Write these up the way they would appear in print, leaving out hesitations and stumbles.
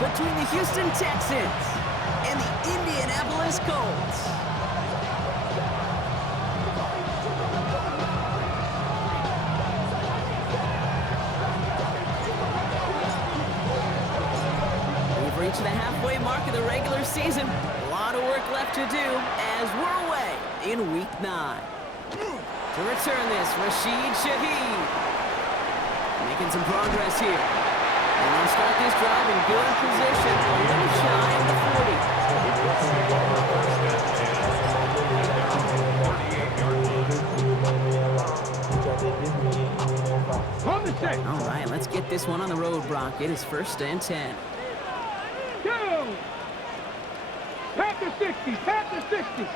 between the Houston Texans and the Indianapolis Colts. We've reached the halfway mark of the regular season. A lot of work left to do as we're away in Week 9. To return this, Rashid Shaheed. Making some progress here. And they'll start this drive in good position, a little shy of the 40. All right, let's get this one on the road, Brock. It is 1st and 10. Go! Pat the 60, pat the 60.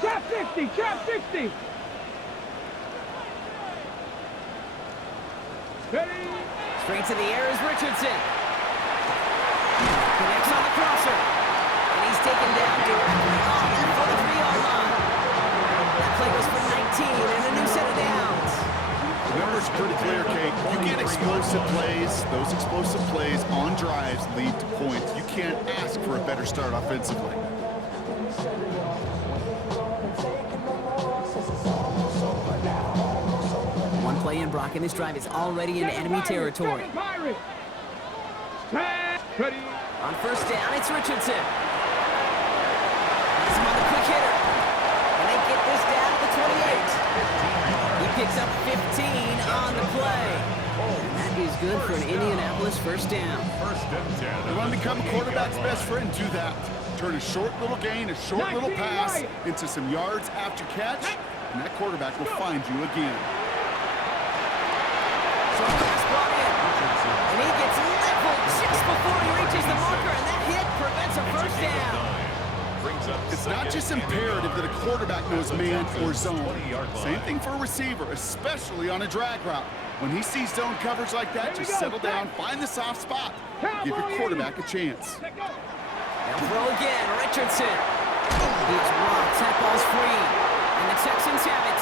Trap 60, trap 60. Ready? Straight to the air is Richardson. Connects on the crosser. And he's taken down directly off that 43-yard line. That play goes for 19 and a new set of downs. The number's pretty clear, Kate. You get explosive plays. Those explosive plays on drives lead to points. You can't ask for a better start offensively. One play in, Brock, and this drive is already in enemy territory. On 1st down, it's Richardson. He's on the quick hitter. And they get this down to the 28. He picks up 15 on the play. And that is good for an Indianapolis 1st down. You want to become a quarterback's best friend, do that. Turn a short little gain, a short little pass into some yards after catch, and that quarterback will find you again. So pass brought in. And he gets leveled just before he reaches the marker, and that hit prevents a 1st down. It's not just imperative that a quarterback knows man or zone. Same thing for a receiver, especially on a drag route. When he sees zone coverage like that, just settle down, find the soft spot, give your quarterback a chance. They'll throw again, Richardson. He's rocked, that ball's free, and the Texans have it.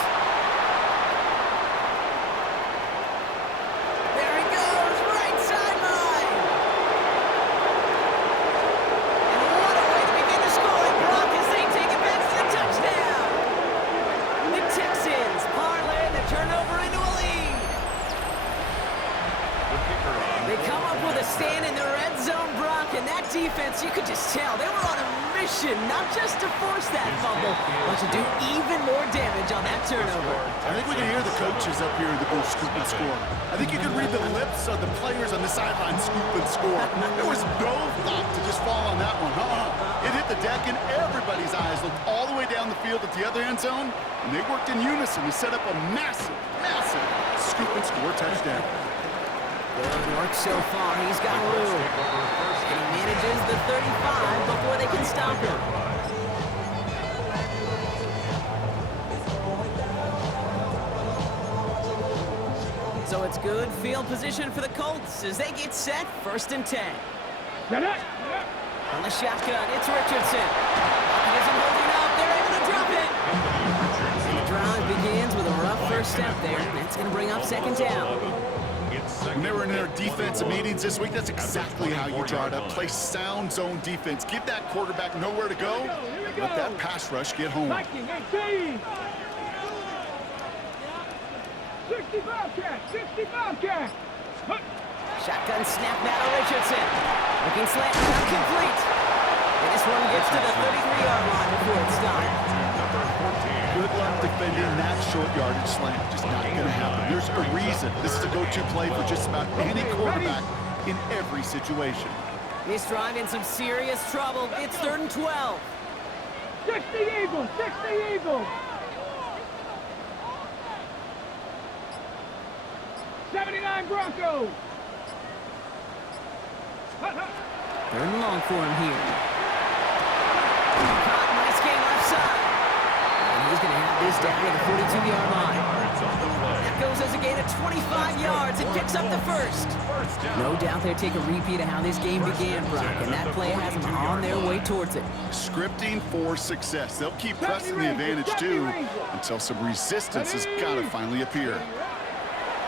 There he goes, right sideline. And what a way to begin the scoring, Brock, as they take it back for the touchdown. The Texans parlay the turnover into a lead. They come up with a stand in the red zone, Brock, and that defense, you could just tell, they were on a mission, not just to force that fumble, but to do even more damage on that turnover. I think we can hear the coaches up here in the booth scoop and score. I think you can read the lips of the players on the sideline scoop and score. There was no thought to just fall on that one. It hit the deck, and everybody's eyes looked all the way down the field at the other end zone, and they worked in unison to set up a massive, massive scoop and score touchdown. Good work so far. He's got room. And he manages the 35 before they can stop him. So it's good field position for the Colts as they get set 1st and 10. On the shotgun, it's Richardson. He isn't holding up. They're able to drop it. And the drive begins with a rough 1st step there. That's going to bring up 2nd down. When they were in their defensive meetings this week, that's exactly how you draw it up. Play sound zone defense. Give that quarterback nowhere to go. Let that pass rush get home. 60 Bobcat, 60 Bobcat. Shotgun snap now to Richardson. Looking slant, not complete. And this one gets to the 33-yard line before it's stopped. Good luck defending that short yardage slant. Just not going to happen. There's a reason. This is a go-to play for just about any quarterback in every situation. This drive in some serious trouble. It's 3rd and 12. 60 Eagles, 60 Eagles. 79 Broncos. 3rd and long for him here. Caught, nice game left side. And he's going to have this down to the 42-yard line. That goes as a gain of 25 yards and picks up the 1st. No doubt they'll take a repeat of how this game began, Brock, and that play has them on their way towards it. Scripting for success. They'll keep pressing the advantage, too, until some resistance has got to finally appear.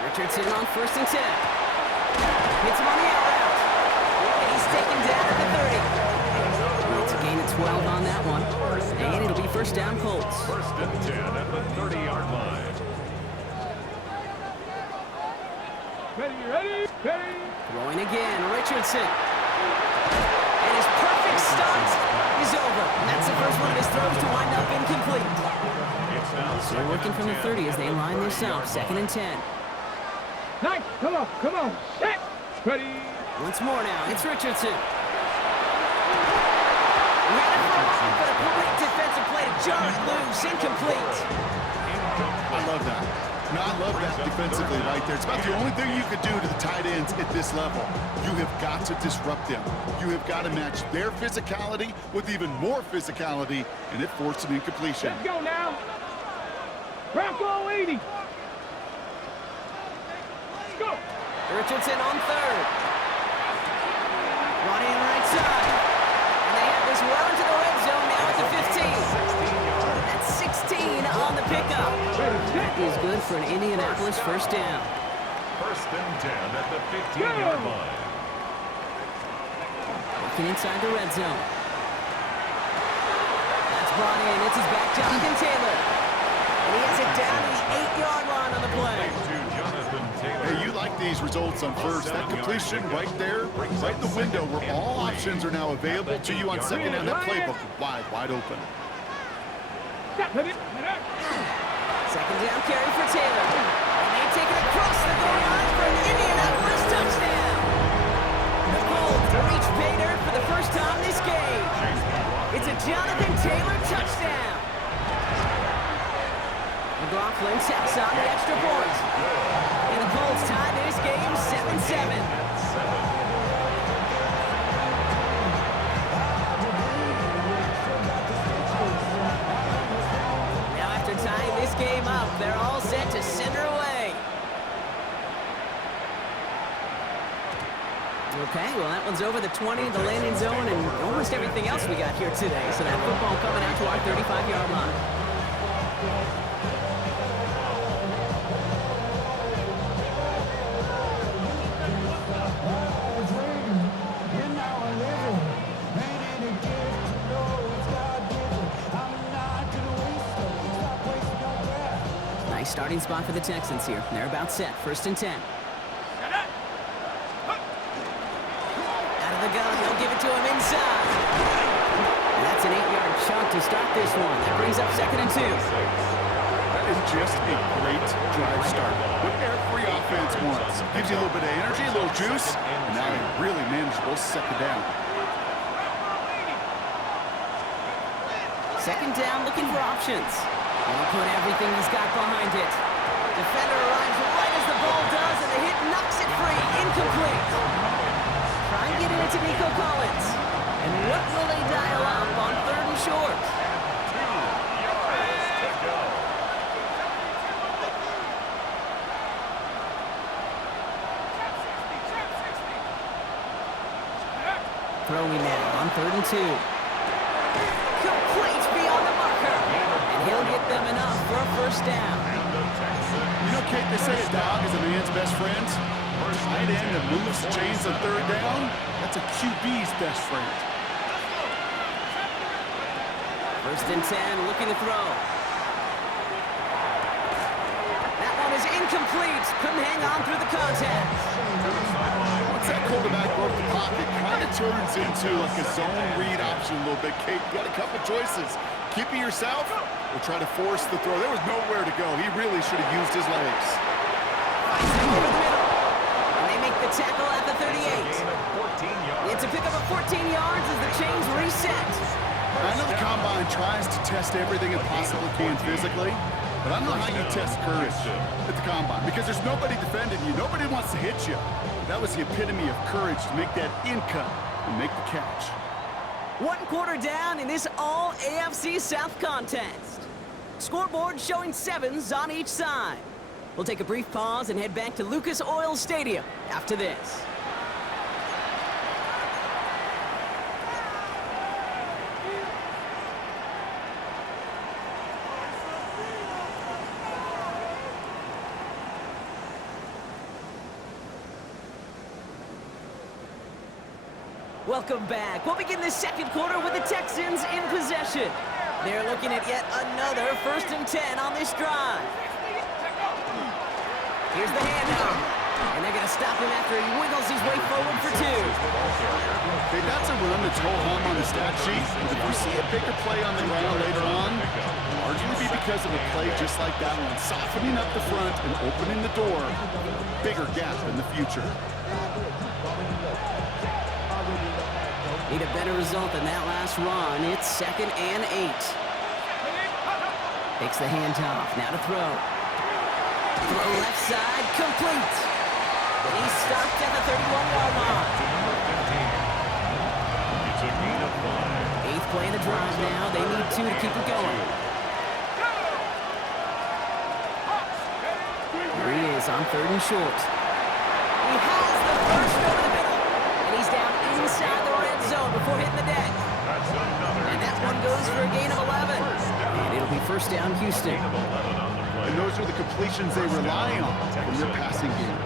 Richardson on 1st and 10. Hits him on the out route. taken down at the 30. It's a gain of 12 on that one. And it'll be first down Colts. First and 10 at the 30-yard line. Ready. Throwing again, Richardson. And his perfect start is over. And that's the first one of his throws to wind up incomplete. So they're working from the 30 as they line this up. Second and 10. Nice. Come on. Set. Ready. Once more now, it's Richardson. He had it for a moment, but a great defensive play to jar it loose. Incomplete. I love that. No, I love that defensively right there. It's about the only thing you could do to the tight ends at this level. You have got to disrupt them. You have got to match their physicality with even more physicality, and it forced an incompletion. Let's go now. Bronco 80. Let's go. Richardson on third. Brought in right side. And they have this well into the red zone now at the 15. That's 16 on the pickup. That is good for an Indianapolis first down. First and 10 at the 15-yard line. Working inside the red zone. That's brought in. It's his back, Jonathan Taylor. And he has it down to the 8-yard line on the play. Hey, you like these results on first. That completion right there, right the window where all options are now available to you on second down. That playbook wide open. Second down carry for Taylor. And they take it across the goal line for an Indianapolis touchdown. The Colts reach pay dirt for the first time this game. It's a Jonathan Taylor touchdown. McLaughlin taps on the extra point. And the Colts tie this game 7-7. Tying this game up, they're all set to send her away. Okay, well that one's over the 20, the landing zone, and almost everything else we got here today. So that football coming out to our 35-yard line. Starting spot for the Texans here. They're about set. First and 10. Out of the gun. They'll give it to him inside. And that's an 8-yard chunk to start this one. That brings up second and 2. That is just a great drive start. What every offense wants. Gives you a little bit of energy, a little juice, and now a really manageable second down. Second down, looking for options. He'll put everything he's got behind it. Defender arrives right as the ball does, and the hit knocks it free. Incomplete. Try and get it into Nico Collins. And what will they dial up on third and short? 2 yards to go. Throwing now on third and 2. Complete beyond the marker. And he'll get them enough for a first down. You know, Kate, they say a dog is a man's best friend. Tight end that moves chains on third down, that's a QB's best friend. First and 10, looking to throw. That one is incomplete. Couldn't hang on through the contact. Once that quarterback broke the pocket, kind of turns into like a zone read option a little bit. Kate, you got a couple choices. Keep it yourself or try to force the throw. There was nowhere to go. He really should have used his legs. Over the middle. And they make the tackle at the 38. It's a pickup of 14 yards as the chains reset. I know the Combine tries to test everything it possibly can physically, but I don't know how you test courage at the Combine because there's nobody defending you. Nobody wants to hit you. That was the epitome of courage to make that in cut and make the catch. 1 quarter down in this all AFC South contest. Scoreboard showing 7s on each side. We'll take a brief pause and head back to Lucas Oil Stadium after this. Welcome back. We'll begin the second quarter with the Texans in possession. They're looking at yet another 1st and 10 on this drive. Here's the handoff. And they're going to stop him after he wiggles his way forward for 2. Okay, that's a run that's ho-hum on the stat sheet. But if we see a bigger play on the ground later on, it'll largely be because of a play just like that one, softening up the front and opening the door for a bigger gap in the future. Need a better result than that last run. It's 2nd and 8. Takes the handoff. Now to throw. Throw left side, complete. And he's stopped at the 31-yard line. It's a gain of 5. 8th play in the drive now. They need 2 to keep it going. Here he is on 3rd and short. He has the first over the middle. And he's down inside the red zone before hitting the deck. That's another. And that one goes for a gain of 11. And it'll be 1st down Houston. And those are the completions they rely on from their passing game.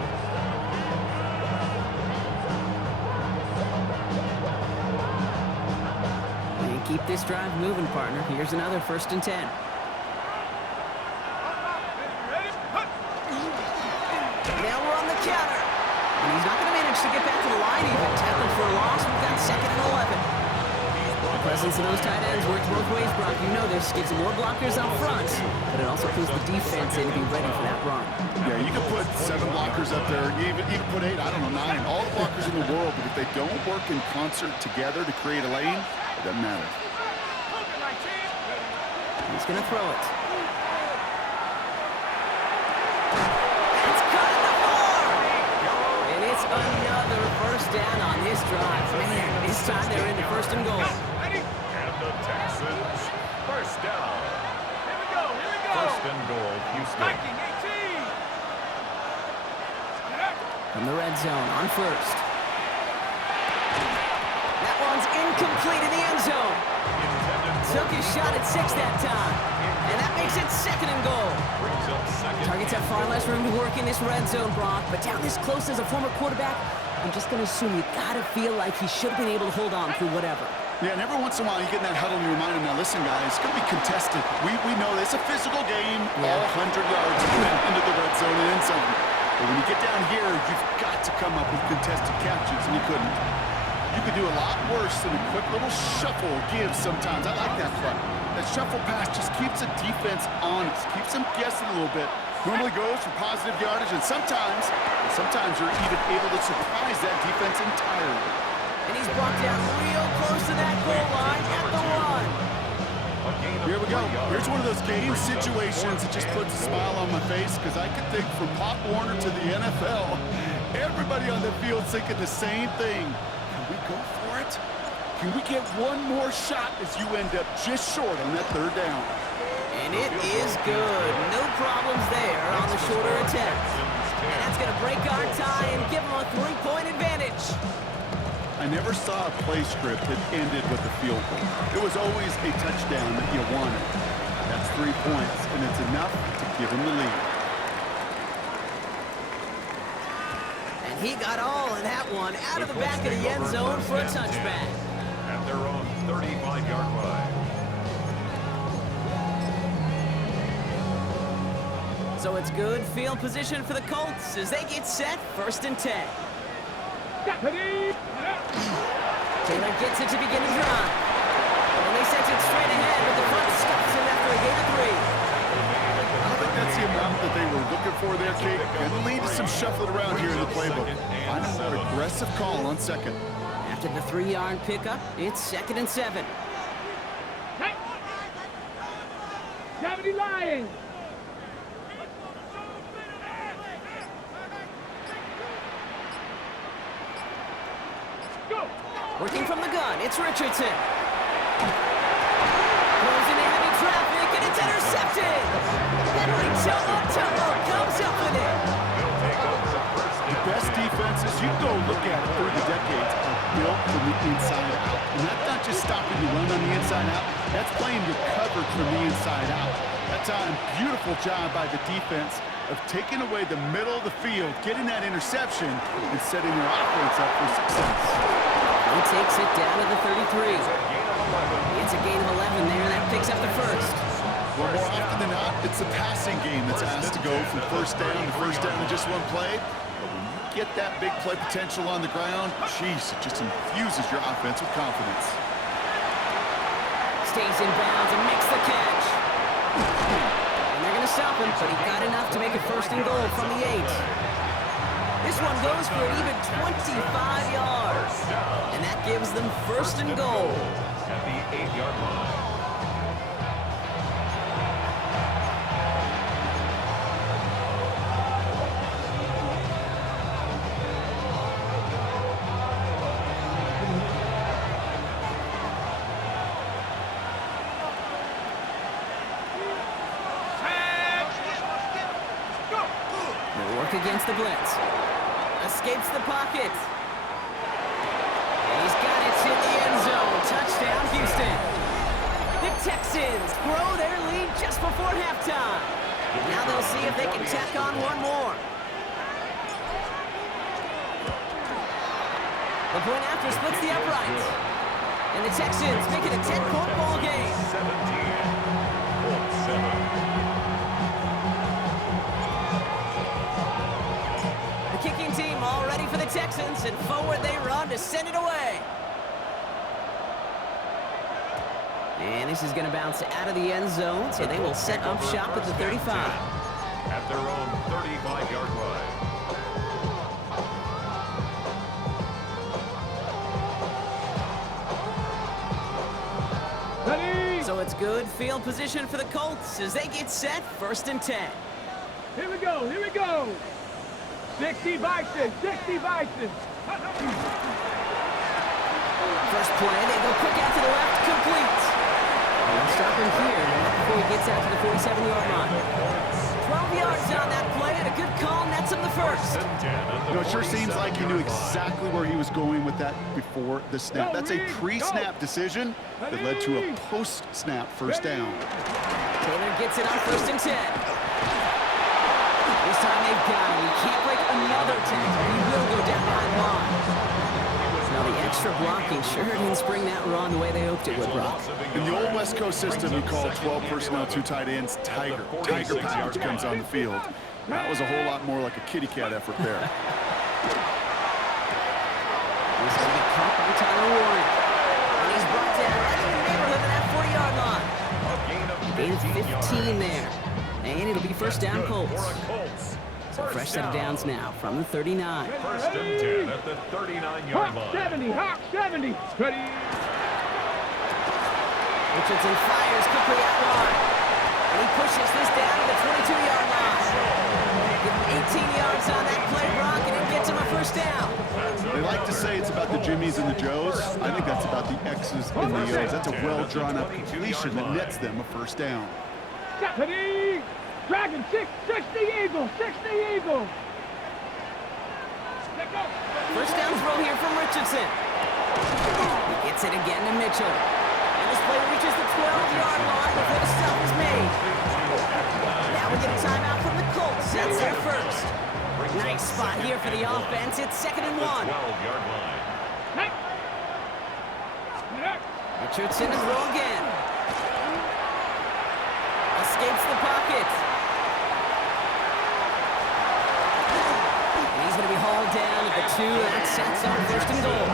And keep this drive moving, partner. Here's another 1st and 10. Now we're on the counter. And he's not going to manage to get back to the line even. Tackled for a loss. We've got 2nd and 11. The presence of those tight ends works both ways, Brock. You know this. Gives them more blockers up front, but it also puts the defense in to be ready for that run. Yeah, you can put 7 blockers up there, even put 8, I don't know, 9, all the blockers in the world, but if they don't work in concert together to create a lane, it doesn't matter. He's going to throw it. It's cut at the 4! And it's another 1st down on this drive. Man, this time they're into 1st and goal. And the Texans, 1st down. Here we go. 1st and goal, Houston. 18. From the red zone on 1st. That one's incomplete in the end zone. Took his shot at 6 that time. And that makes it 2nd and goal. Brings up 2nd. Targets have far less room to work in this red zone, Brock. But down this close as a former quarterback, I'm just going to assume you got to feel like he should have been able to hold on through whatever. Yeah, and every once in a while you get in that huddle and you remind them, now listen guys, it's going to be contested. We know it's a physical game, all 100 yards into the red zone and end zone. But when you get down here, you've got to come up with contested catches, and you couldn't. You could do a lot worse than a quick little shuffle give sometimes. I like that play. That shuffle pass just keeps the defense honest, keeps them guessing a little bit. Normally goes for positive yardage, and sometimes you're even able to surprise that defense entirely. And he's brought down real close to that goal line at the 1. Here we go. Here's one of those game situations that just puts a smile on my face, because I could think from Pop Warner to the NFL, everybody on the field thinking the same thing. Can we go for it? Can we get one more shot as you end up just short on that 3rd down? And it is good. No problems there on the shorter attempt. And that's going to break our tie and give them a 3-point advantage. I never saw a play script that ended with a field goal. It was always a touchdown that you wanted. That's 3 points, and it's enough to give them the lead. And he got all of that one out of the back of the end zone for a touchback. At their own 35-yard line. So it's good field position for the Colts as they get set 1st and 10. Taylor gets it to begin the drive. And they sent it straight ahead, but the front stops him after a gain of 3. I don't think that's the amount that they were looking for there, Kate. Going to lead to some shuffling around here in the playbook. Find a more aggressive call on 2nd. After the 3-yard pickup, it's 2nd and 7. Hey! Cavity Lions! Go! Working from the gun, it's Richardson. Goes into heavy traffic, and it's intercepted! Henry Tomo comes up with it! The best defenses, you go look at it through the decades, are built from the inside out. And that's not just stopping the run on the inside out, that's playing your coverage from the inside out. That time, beautiful job by the defense of taking away the middle of the field, getting that interception, and setting their offense up for success. He takes it down to the 33. It's a gain of 11 there, and that picks up the first. Well, more often than not, it's the passing game that's asked to go from first down to first down in just one play. But when you get that big play potential on the ground, jeez, it just infuses your offense with confidence. Stays in bounds and makes the catch. And they're going to stop him, but he got enough to make it first and goal from the 8. This one goes for an even 25 yards. And that gives them first and goal. At the 8-yard line. Against the blitz. Escapes the pocket. And he's got it in the end zone. Touchdown, Houston. The Texans grow their lead just before halftime. Now they'll see if they can tack on one more. The point after splits the uprights. And the Texans make it a 10-point ball game. 17-7. Kicking team all ready for the Texans, and forward they run to send it away. And this is going to bounce out of the end zone, so they will set up shop at the 35. At their own 35-yard line. Ready? So it's good field position for the Colts as they get set, 1st and 10. Here we go, here we go. 60 Bison, 60 Bison. First play, they go quick out to the left, complete. And they'll stop him here before he gets out to the 47-yard line. 12 yards on that play, and a good call nets him the first. You know, it sure seems like he knew exactly where he was going with that before the snap. That's a pre-snap decision that led to a post-snap first down. Taylor gets it on 1st and 10. This time they've got him. He can't break another tackle. He will go down behind line. Now the extra blocking sure didn't spring that run the way they hoped it would, Brock. In the old West Coast system, we call 12 personnel, 2 tight ends, Tiger. Tiger package comes on the field. That was a whole lot more like a kitty cat effort there. He's going to get caught by Tyler Warren. And he's brought down right in the neighborhood of that 40-yard line. Gain of 15 there. And it'll be first down Colts. So fresh set of downs now from the 39. First and 10 at the 39-yard line. 70, Hawk 70. Ready? Richardson fires quickly out wide. And he pushes this down to the 22-yard line. Give him 18 yards on that play, Brock, and it gets him a first down. They like to say it's about the Jimmies and the Joes. I think that's about the X's and the O's. That's a well-drawn-up completion that nets them a first down. Ready? Dragon 60 Eagle, 60 Eagle. First down throw here from Richardson. He gets it again to Mitchell. And this play reaches the 12-yard line before the stop is made. Now we get a timeout from the Colts. That's their first. Nice spot here for the offense. It's 2nd and 1. 12-yard line. Richardson to throw again. Escapes the pocket. And he's going to be hauled down at the 2. That sets on 1st and goal.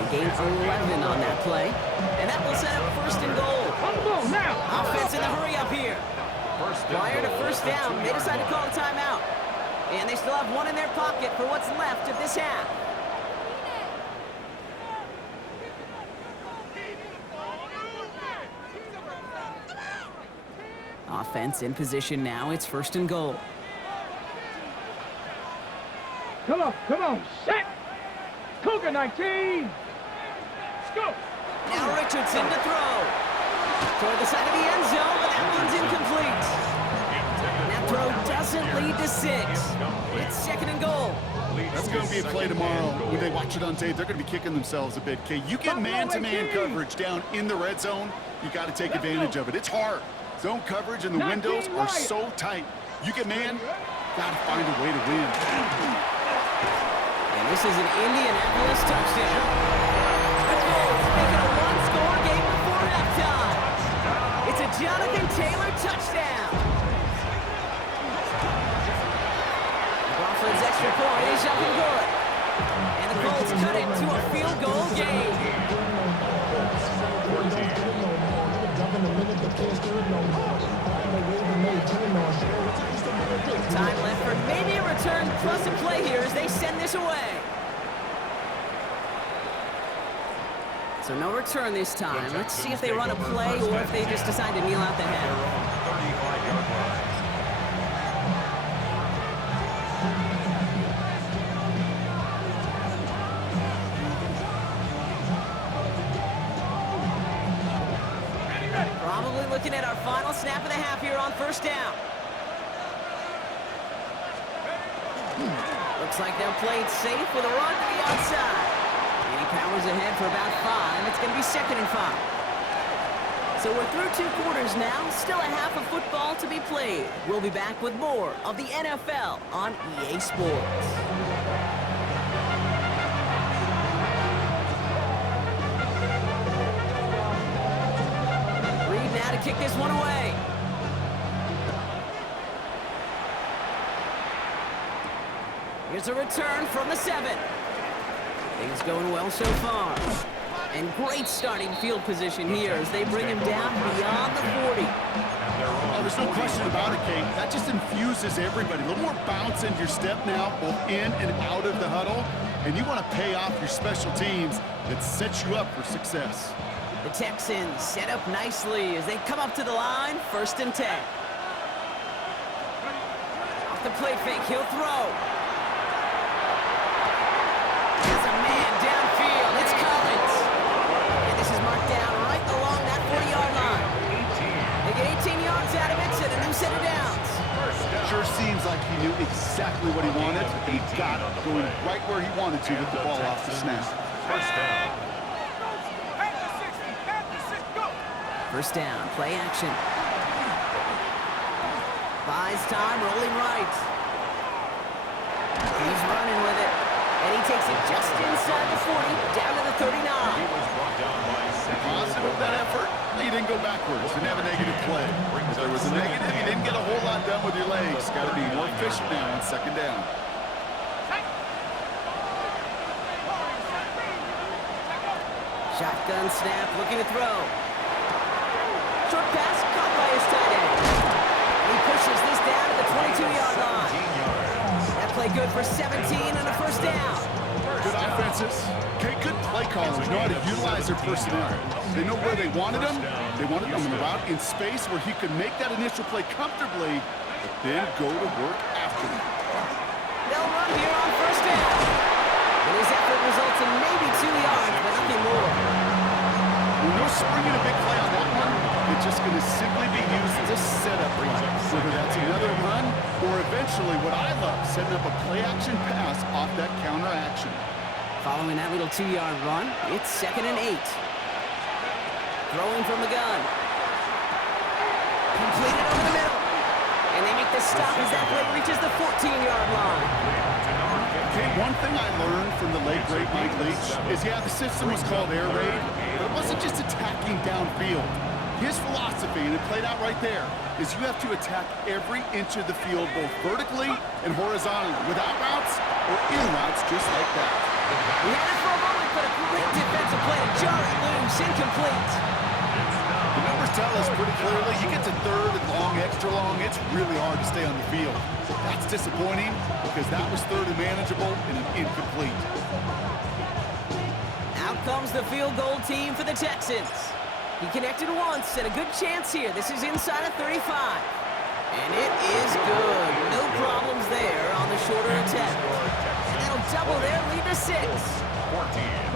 He gained 11 on that play. And that will set up 1st and goal. Now. Offense in a hurry up here. Prior to first down, they decide to call a timeout. And they still have one in their pocket for what's left of this half. Offense in position now. It's 1st and goal. Come on, set. Cougar 19. Let's go. Now Richardson to throw. Toward the side of the end zone, but that one's incomplete. That throw doesn't lead to 6. It's 2nd and goal. That's going to be a play tomorrow. When they watch it on tape, they're going to be kicking themselves a bit. Okay, you get man-to-man coverage down in the red zone, you got to take advantage of it. It's hard. Zone coverage and the windows are so tight. You get man, got to find a way to win. And This is an Indianapolis touchdown. The Colts make it a one-score game before halftime. It's a Jonathan Taylor touchdown. McLaughlin's extra point is up and good. And the Colts cut it to a field goal game. Time left for maybe a return plus a play here as they send this away. So no return this time. Let's see if they run a play or if they just decide to kneel out the half. Probably looking at our final snap of the half here on first down. Looks like they'll play it safe with a run to the outside. And he powers ahead for about 5. It's going to be 2nd and 5. So we're through 2 quarters now. Still a half of football to be played. We'll be back with more of the NFL on EA Sports. Reed now to kick this one away. Here's a return from the 7. Things going well so far. And great starting field position here as they bring him down beyond the 40. Oh, there's no question about it, Kate. That just infuses everybody. A little more bounce into your step now, both in and out of the huddle. And you want to pay off your special teams that sets you up for success. The Texans set up nicely as they come up to the line, 1st and 10. Off the play fake, he'll throw. There's a man downfield. It's Collins. And this is marked down right along that 40-yard line. They get 18 yards out of it, so a new set of downs. Sure seems like he knew exactly what he wanted, and he got it going right where he wanted to with the ball off the snap. First down. First down, play action. Buys time, rolling right. He's running with it. And he takes it just inside the 40, down to the 39. He was brought down by 7. Positive with that effort. He didn't go backwards. Didn't have a negative play. If there was a negative, you didn't get a whole lot done with your legs. Got to be more efficient now on 2nd down. Shotgun snap, looking to throw. Short pass, caught by his tight end. And he pushes this down to the 22-yard line. That play good for 17 and a first down. Good offenses. Okay, good play callers know how to utilize their personnel. They know where they wanted them. They wanted them in the route in space where he could make that initial play comfortably, but then go to work after them. They'll run here on first down. And his effort results in maybe 2 yards, but nothing more. When you're springing a big play on that one, it's just going to simply be used as a setup play. Whether that's another run or eventually what I love, setting up a play-action pass off that counter action. Following that little 2-yard run, it's 2nd and 8. Throwing from the gun. Completed over the middle. And they make the stop as that play reaches the 14-yard line. Okay, one thing I learned from the late, great Mike Leach is, yeah, the system was called air raid, but it wasn't just attacking downfield. His philosophy, and it played out right there, is you have to attack every inch of the field, both vertically and horizontally, without routes or in routes just like that. We had it for a moment, but a great defensive play to jar it loose, incomplete. The numbers tell us pretty clearly, you get to 3rd and long, extra long, it's really hard to stay on the field. That's disappointing because that was 3rd and manageable and an incomplete. Out comes the field goal team for the Texans. He connected once and a good chance here. This is inside of 35. And it is good. No problems there on the shorter attempt. And that'll double their lead to 6.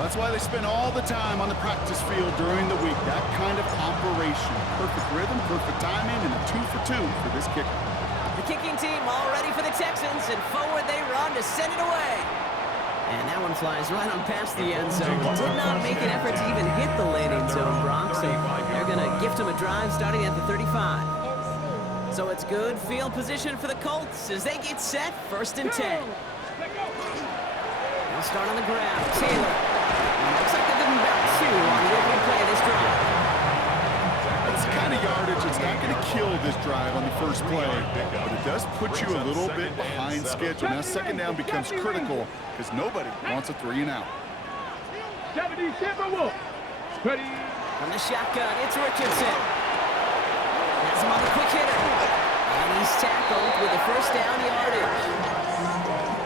That's why they spend all the time on the practice field during the week. That kind of operation. Perfect rhythm, perfect timing, and a 2 for 2 for this kicker. The kicking team all ready for the Texans, and forward they run to send it away. And that one flies right on past the end zone. Did not make an effort to even hit the landing zone, Brock, so they're going to gift him a drive starting at the 35. So it's good field position for the Colts as they get set, 1st and 10. They'll start on the ground. Taylor. Looks like they're giving back 2 on the opening play of this drive. That's the kind of yardage that's not going to kill this drive on the first play, but it does put you a little bit behind schedule. Now second down becomes critical because nobody wants a 3 and out. 77 Wolf. Ready. From the shotgun, it's Richardson. Has him on the quick hitter. And he's tackled with a first down yardage.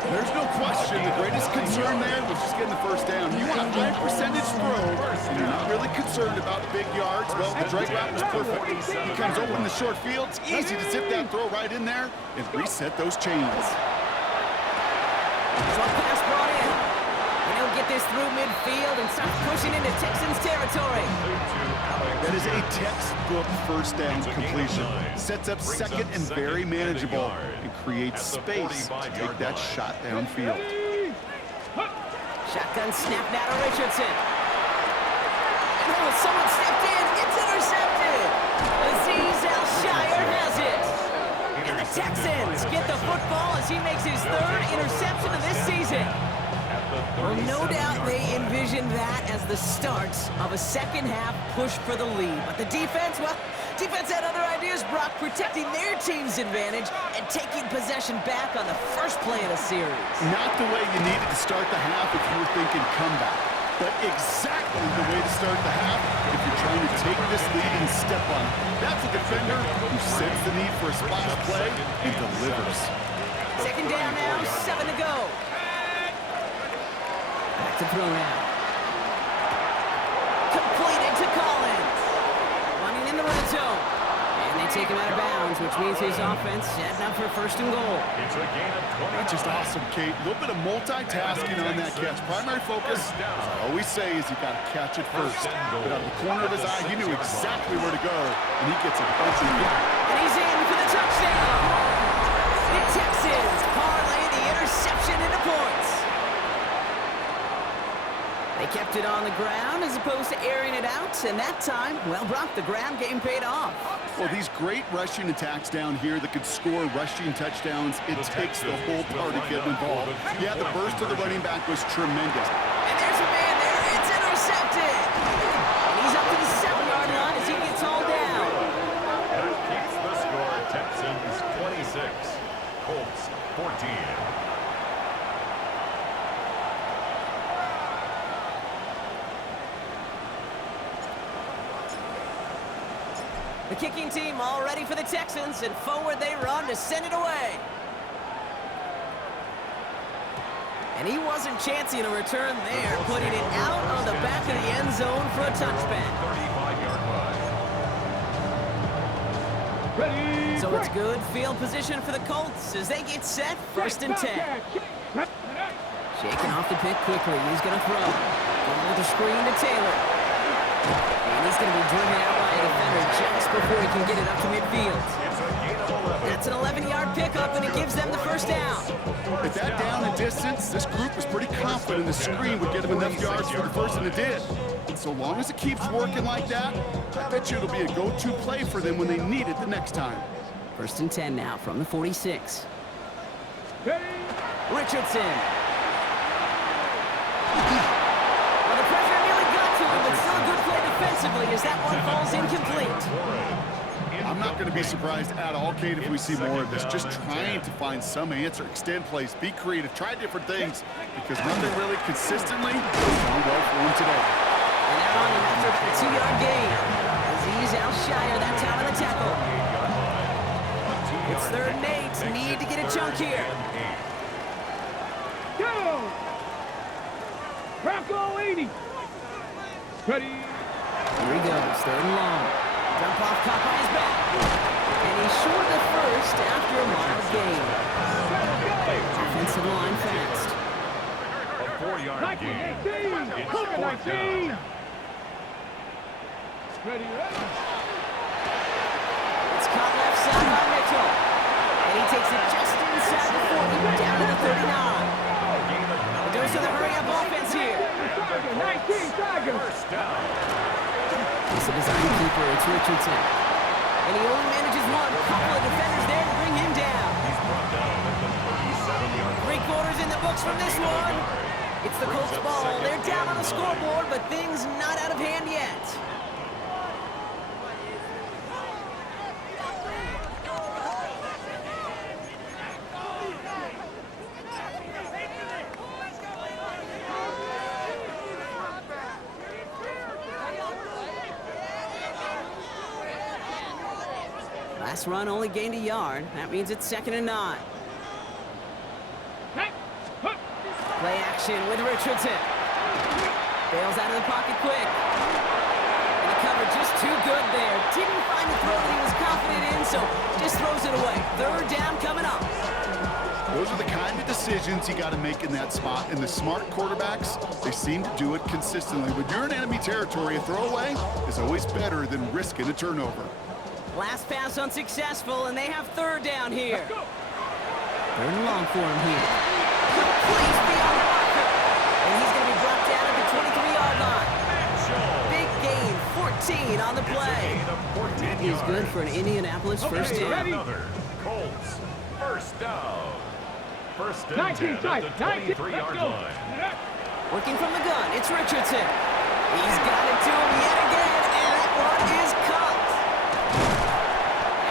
There's no question the greatest concern there was just getting the first down. You want a high percentage throw, and you're not really concerned about big yards. Well, the drag route was perfect. He comes open in the short field. It's easy to zip that throw right in there and reset those chains. Short pass brought in. And he'll get this through midfield and start pushing into Texans territory. That is a textbook first down completion. Sets up second and very manageable and creates space to take that shot downfield. Shotgun snap now to Richardson. And oh, someone stepped in. It's intercepted. Azeez Al-Shire has it. And the Texans get the football as he makes his 3rd interception of this season. Well, no doubt they envisioned that as the start of a second-half push for the lead. But the defense, well, defense had other ideas, Brock, protecting their team's advantage and taking possession back on the first play of the series. Not the way you needed to start the half if you were thinking comeback, but exactly the way to start the half if you're trying to take this lead and step on it. That's a defender who senses the need for a splash play and delivers. Second down now, 7 to go. Back to throw now. Completed to Collins. Running in the red zone. And they take him out of bounds, which means his offense setting up for 1st and goal. It's a gain of 20. That's just awesome, Kate. A little bit of multitasking on that catch. Primary focus, as I always say, is you got to catch it first. But out of the corner of his eye, he knew exactly where to go, and he gets a bunch of it. And he's in for the touchdown. The Texans parlay the interception into points. They kept it on the ground as opposed to airing it out, and that time, well, Brock, the ground game paid off. Well, these great rushing attacks down here that could score rushing touchdowns, it takes the whole party getting involved. Yeah, the burst of the running back was tremendous. And there's a man there. It's intercepted. And he's up to the 7-yard line as he gets all down. That keeps the score. Texans 26, Colts 14. The kicking team all ready for the Texans, and forward they run to send it away. And he wasn't chancing a return there, putting it out on the back of the end zone for a touchback. 35-yard line. Ready. So it's good field position for the Colts as they get set, 1st and 10. Shaking off the pick quickly. He's going to throw. Going with the screen to Taylor. And he's going to be driven out by a defender just before he can get it up to midfield. That's an 11-yard pickup, and it gives them the 1st down. At that down and distance, this group was pretty confident the screen would get them enough yards for the first, and it did. And so long as it keeps working like that, I bet you it'll be a go-to play for them when they need it the next time. 1st and 10 now from the 46. Richardson. Well, the pressure nearly got to him, but still a good play defensively as that one falls incomplete. I'm not going to be surprised at all, Kate, if we see more of this. Just trying to find some answer, extend plays, be creative, try different things, because nothing really consistently goes down well for him today. And they're on him after a 2-yard gain. Azeez Al-Shire that time on the tackle. It's 3rd and 8. Need to get a chunk here. Go! Bronco 80. Ready. Here he goes, 3rd and long. Dump off caught by his back. And he's short of 1st after a mild gain. Offensive line fast. A 4-yard gain. It's 4th down. Ready. It's caught left side by Mitchell. And he takes it just inside the 40, down to the 39. The dose of the hurry-up offense here. 19 Tigers. First down. It's a design keeper, it's Richardson. And he only manages one. Couple of defenders there to bring him down. He's brought down at the 37-yard line. 3 quarters in the books from this one. It's the Colts ball. They're down on the scoreboard, but things not out of hand yet. Last run only gained a yard. That means it's 2nd and 9. Play action with Richardson. Bails out of the pocket quick. And the cover just too good there. Didn't find the throw that he was confident in, so just throws it away. 3rd down coming up. Those are the kind of decisions you got to make in that spot. And the smart quarterbacks, they seem to do it consistently. When you're in enemy territory, a throwaway is always better than risking a turnover. Last pass unsuccessful, and they have 3rd down here. 3rd and long for him here. Complete beyond the marker. And he's going to be brought down at the 23-yard line. Big gain, 14 on the play. That is good for an Indianapolis first down. Another Colts first down. First and 19 10 at the 23-yard line. Working from the gun, it's Richardson. He's got it to him yet again, and that one is caught.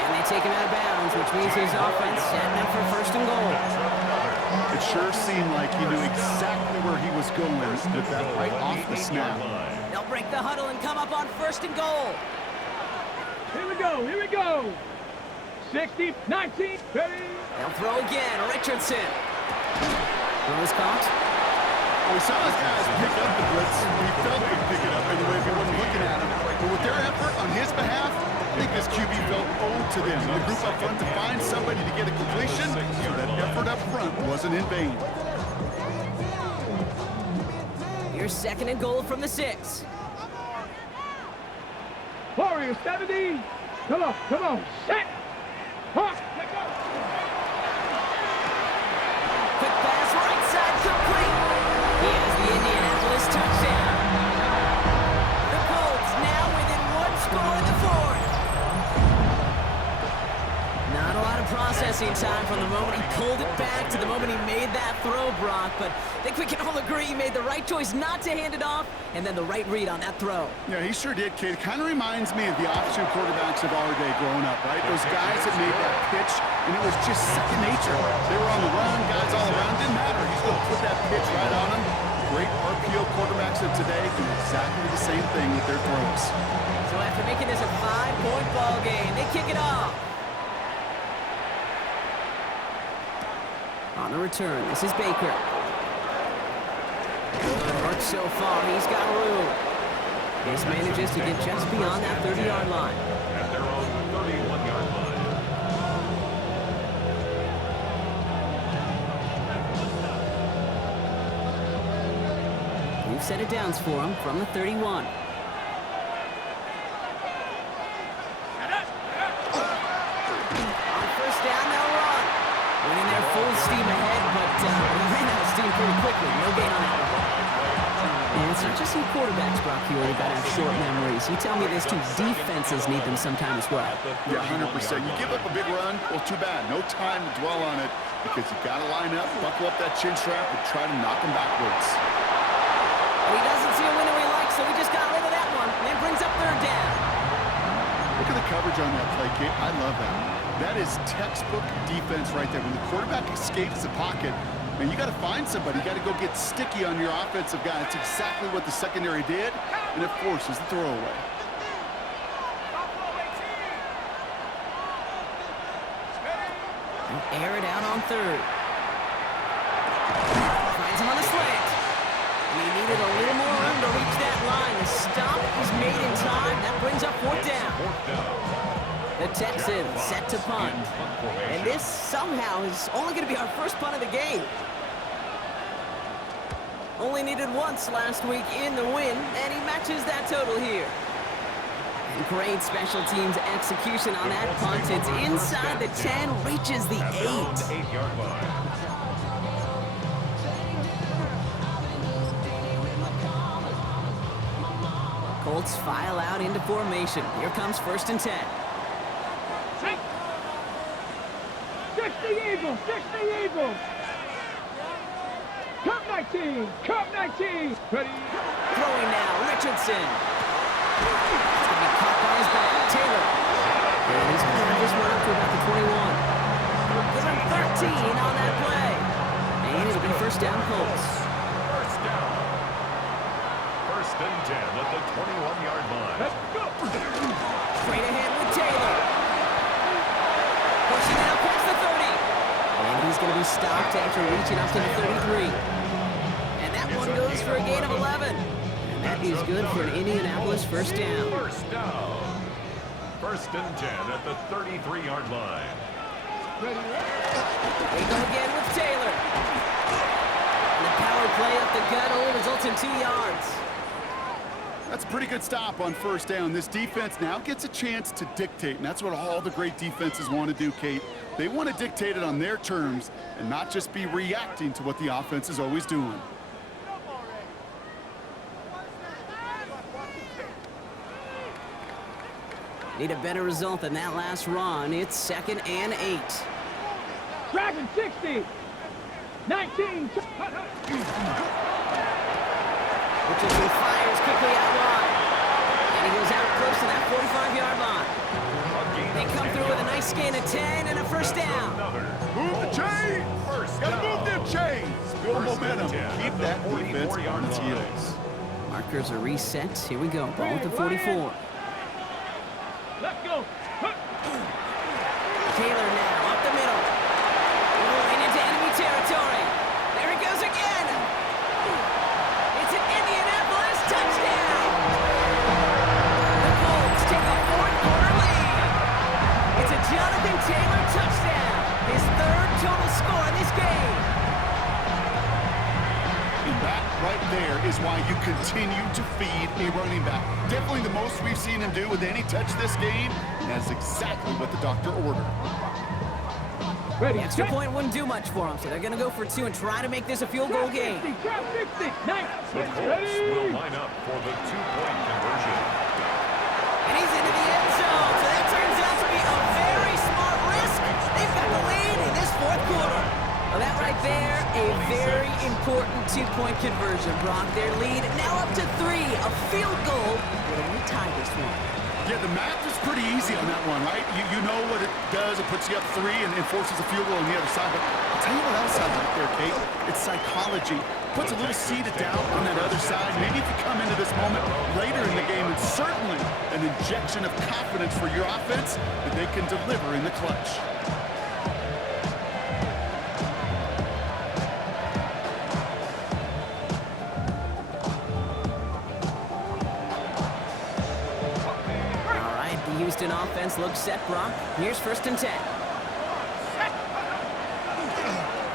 And they take him out of bounds, which means his offense setting up for 1st and goal. It sure seemed like he knew exactly where he was going with that right off the snap. They'll break the huddle and come up on 1st and goal. Here we go, here we go. 60, 19, 30. They'll throw again, Richardson. Throw is caught. We saw his guys pick up the blitz. We felt them pick it up anyway if he wasn't looking at him. But with their effort on his behalf, I think this QB felt owed to them. The group up front to find somebody to get a completion, so that effort up front wasn't in vain. Here's 2nd and goal from the 6. Warriors 70. Come on, set. Hawk, let go. Quick pass, right side, complete. He has the Indianapolis touchdown. The Colts now within 1 score in the 4th. Not a lot of processing time from the moment he pulled it back to the moment he made that throw, Brock, but I think we can all agree he made the right choice not to hand it off, and then the right read on that throw. Yeah, he sure did, kid. Kind of reminds me of the offensive quarterbacks of our day growing up, right? Those guys that made that pitch, and it was just second nature. They were on the run, guys all around, didn't matter. He's going to put that pitch right on them. Great RPO quarterbacks of today do exactly the same thing with their throws. So after making this a 5-point ball game, they kick it off. On the return, this is Baker. Work so far, he's got room. This manages to get just beyond that 30-yard line. At their own 31-yard line. We've set it downs for him from the 31. On 1st down, they'll run. Went in there full steam ahead, but ran out of steam pretty quickly. No gain on that one. And it's not just some quarterbacks, Brock, here that got to have short memories. You tell me these 2 defenses need them sometime as well. Yeah, 100%. You give up a big run, well, too bad. No time to dwell on it because you got to line up, buckle up that chin strap, and try to knock him backwards. And he doesn't see a window he likes, so he just got rid of that one. And brings up 3rd down. Look at the coverage on that play, Kate. I love that. That is textbook defense right there. When the quarterback escapes the pocket, man, you got to find somebody. You got to go get sticky on your offensive guy. That's exactly what the secondary did, and it forces the throwaway. And air it out on 3rd. Finds him on the slant. And he needed a little more room to reach that line. The stop was made in time. That brings up 4th down. The Texans set to punt. And this somehow is only going to be our first punt of the game. Only needed once last week in the win, and he matches that total here. And great special teams execution on that punt. It's inside the 10, reaches the 8. 8-yard line. Colts file out into formation. Here comes 1st and 10. 60 Eagles, 60 Eagles. Come 19, come 19. Ready. Throwing now, Richardson. It's going to be caught by his back. Taylor. And he's going to have this one up to about the 21. Give him 13 on that play. And it'll be first down Colts. First down. First and 10 at the 21-yard line. Let's go. Straight ahead with Taylor. Pushing out past the 30. And he's going to be stopped after reaching up to the 33. And that one goes for a gain of 11. And that is good for an Indianapolis first down. First down. First and 10 at the 33-yard line. They go again with Taylor. And the power play up the gut only results in 2 yards. That's a pretty good stop on first down. This defense now gets a chance to dictate, and that's what all the great defenses want to do, Kate. They want to dictate it on their terms and not just be reacting to what the offense is always doing. Need a better result than that last run. It's 2nd and 8. Dragon 60. 19. Richardson fires quickly out wide. And he goes out close to that 45-yard line. They come through with a nice gain of 10 and a first down. Move the chains! Gotta move them chains! Build momentum. Keep that defense on its heels. Markers are reset. Here we go. Ball at the 44. Let's go. Taylor now up the middle. Rolling into enemy territory. There he goes again. It's an Indianapolis touchdown. The Colts take a 4th-quarter lead. It's a Jonathan Taylor touchdown. His 3rd total score in this game. And that right there is why you continue to feed a running back. Definitely the most we've seen him do with any touch this game, and that's exactly what the doctor ordered. Ready. The extra point wouldn't do much for him, so they're going to go for 2 and try to make this a field goal game. 60. 60. Nice. The Colts will line up for the 2-point conversion. And he's into the end zone, so that turns out to be a very smart risk. They've got the lead in this 4th quarter. Well, that right there, a very important 2-point conversion. Brock, their lead now up to 3. A field goal would only tie this one. Yeah, the math is pretty easy on that one, right? You know what it does. It puts you up 3 and forces a field goal on the other side. But I'll tell you what else I like there, Kate. It's psychology. Puts a little seed of doubt on that other side. Maybe if you come into this moment later in the game, it's certainly an injection of confidence for your offense that they can deliver in the clutch. Houston offense looks set, Brock. Here's 1st and 10.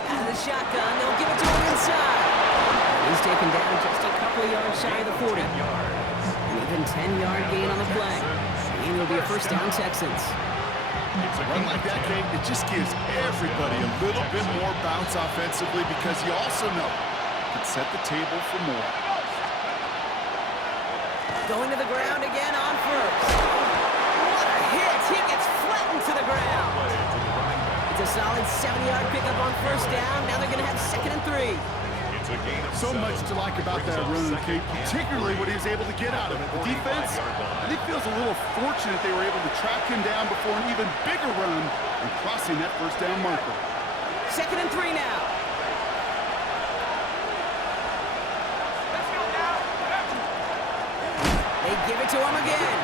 Out of the shotgun, they'll give it to him inside. He's taken down just a couple of yards shy of the 40. An even 10-yard gain on the play. And it'll be a first down Texans. A run like that, Kate, it just gives everybody a little bit more bounce offensively because you also know it can set the table for more. Going to the ground again on 1st. He gets flattened to the ground. It's a solid 70-yard pickup on first down. Now they're going to have 2nd and 3. So much to like about that run, Kate, particularly what he was able to get out of it. The defense, I think, feels a little fortunate they were able to track him down before an even bigger run and crossing that first down marker. 2nd and 3 now. They give it to him again.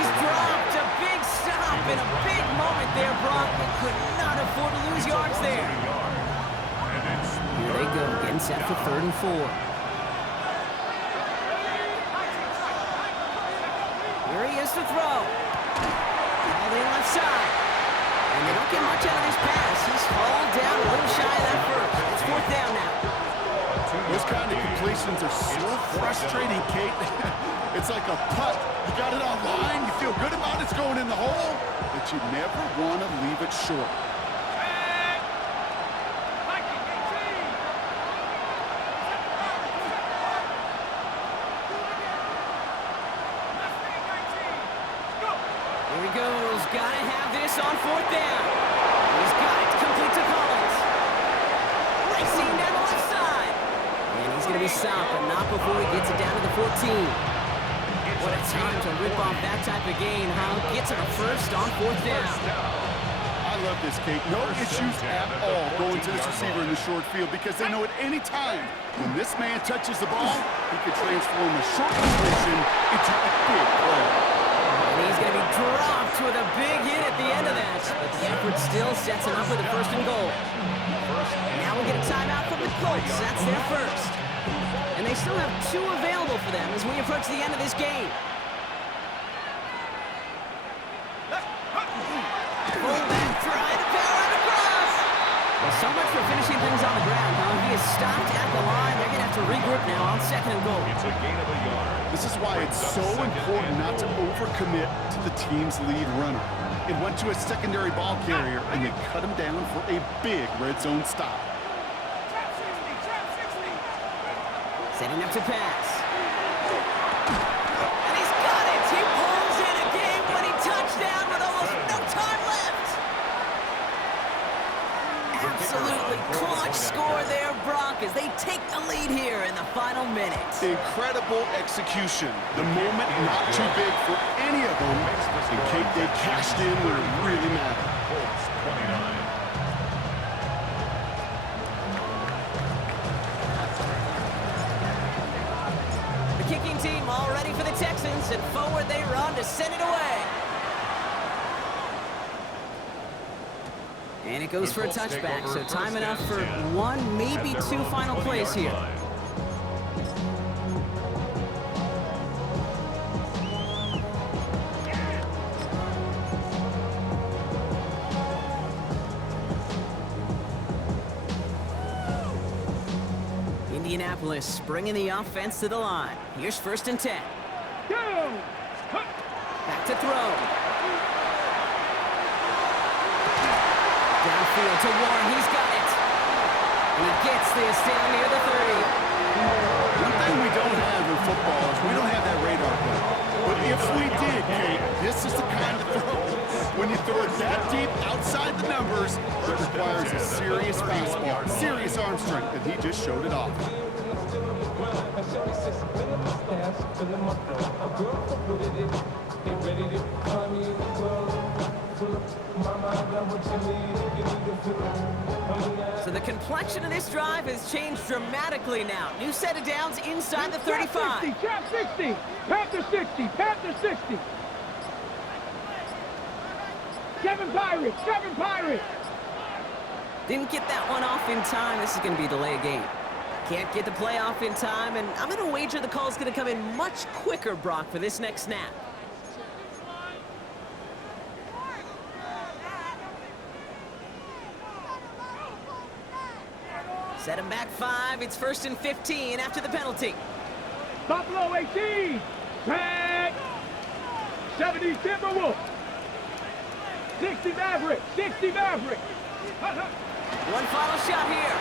He's dropped. A big stop and a big moment there, Brock. They could not afford to lose yards there. Here they go, getting set for 3rd and 4. Here he is to throw. All in left side. And they don't get much out of this pass. He's hauled down a little shy of that first. It's 4th down now. Those kind of completions are so frustrating, Kate. It's like a putt. You got it on line. You feel good about it's going in the hole, but you never want to leave it short. Here he goes. Got to have this on 4th down. He's got it. Complete to Collins. Racing down the left side. And he's going to to be stopped, but not before he gets it down to the 14. What a time to rip off that type of gain, huh? Gets him a first on 4th down. I love this, Kate. No issues at all going to this receiver in the short field because they know at any time when this man touches the ball, he could transform a short completion into a big play. And he's going to be dropped with a big hit at the end of that. But the effort still sets him up with a 1st and goal. Now we'll get a timeout from the Colts. That's their first. And they still have 2 available for them as we approach the end of this game. Fullback trying to power it across. Well, so much for finishing things on the ground, huh? He is stopped at the line. They're going to have to regroup now on 2nd and goal. It's a gain of a yard. This is why it's so important not to overcommit to the team's lead runner. It went to a secondary ball carrier, and they cut him down for a big red zone stop. Setting up to pass. And he's got it! He pulls in a game-winning touchdown with almost no time left! Absolutely clutch score there, Brock, as they take the lead here in the final minute. Incredible execution. The moment not too big for any of them. And Kate, they cashed in when it really mattered. Colts 29. Kicking team all ready for the Texans, and forward they run to send it away. And it goes for a touchback, so time enough for 1, maybe 2 final plays here. Indianapolis bringing the offense to the line. Here's 1st and 10. Back to throw. Downfield to Warren. He's got it. And he gets this down near the 30. One thing we don't have in football is we don't have that radar play. But if we did, Kate, this is the kind of throw. When you throw it that deep outside the numbers, it requires a serious fastball, serious arm strength, and he just showed it off. So the complexion of this drive has changed dramatically now. New set of downs inside the 35. Trap 60, Panther 60, Panther 60. 7 Pirates. Didn't get that one off in time. This is going to be a delay of game. Can't get the play off in time, and I'm going to wager the call is going to come in much quicker, Brock, for this next snap. Set him back 5. It's 1st and 15 after the penalty. Buffalo 18. Tag. 70 Timberwolves. 60 Maverick. 60 Maverick. One final shot here.